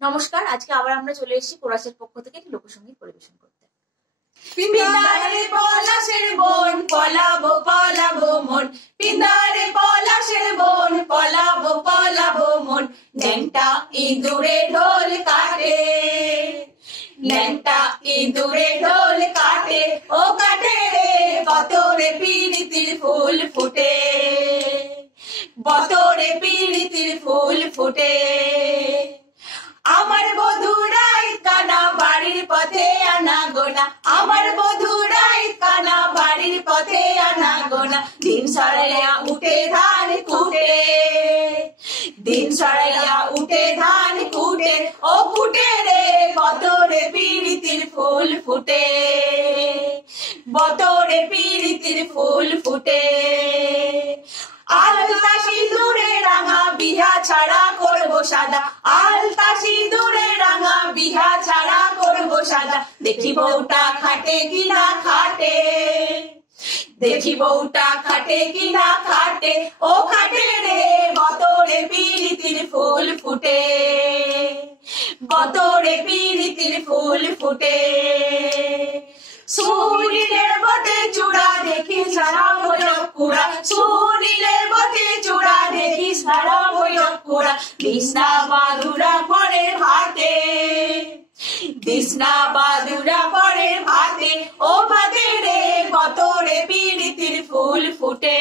নমস্কার, আজকে আবার আমরা চলে এসেছি কোরাসের পক্ষ থেকে একটি লোকসঙ্গীত পরিবেশন করতে। পিন্দারে পলাশের বন পলাবো পলাবো মন, পিন্দারে পলাশের বন পলাবো পলাবো মন, ন্যাংটা ইঁদুরে ঢোল কাটে, ন্যাংটা ইঁদুরে ঢোল কাটে, ও কাটে রে বতরে পিরিতির ফুল ফুটে, বতরে পিরিতির ফুল ফুটে। আমার বধুরাই কানা বাড়ির পথে আনা গোনা, আমার বধুরাই কানা বাড়ির পথে আনা গোনা, দিন সরাইয়া উঠে ধান কুটে, দিন সরাইয়া উঠে ধান কুটে, ও ফুটে রে বতরে পিরিতির ফুল ফুটে, বতরে পিরিতির ফুল ফুটে। আলতা সিঁদুরে রাঙা বিহা ছাড়া করবো সাদা, আলতা সিঁদুরে রাঙা বিহা ছাড়া করবো সাদা, দেখি বউটা খাটে কিনা খাটে, দেখি বউটা খাটে কিনা খাটে, ও খাটে রে বতরে পিরিতির ফুল ফুটে, বতরে পিরিতির ফুল ফুটে। সুনীলের বটে চূড়া দেখি সারা হলো কুড়া, সুনীলের বটে চূড়া দেখি সারা হলো কুড়া, কৃষ্ণা বাদুরা পরে ভাতে, কৃষ্ণা বাদুরা পরে ভাতে, ও ভাতে রে বতরে পিরিতির ফুল ফুটে।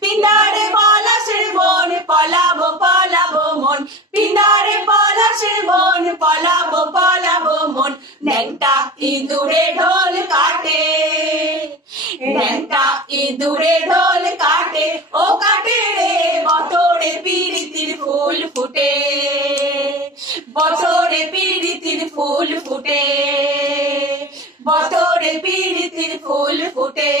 পিন্দারে পলাশের বন পলাবো পলাবো মন, পিন্দারে পলাশের বন পলাবো পলাবো মন, ন্যাংটা ইঁদুরে ঢোল কাটে, ন্যাংটা ইঁদুরে ঢোল কাটে, ও কাটে রে বতরে পিরিতির ফুল ফুটে, বতরে পিরিতির ফুল ফুটে, বতরে পিরিতির ফুল ফুটে।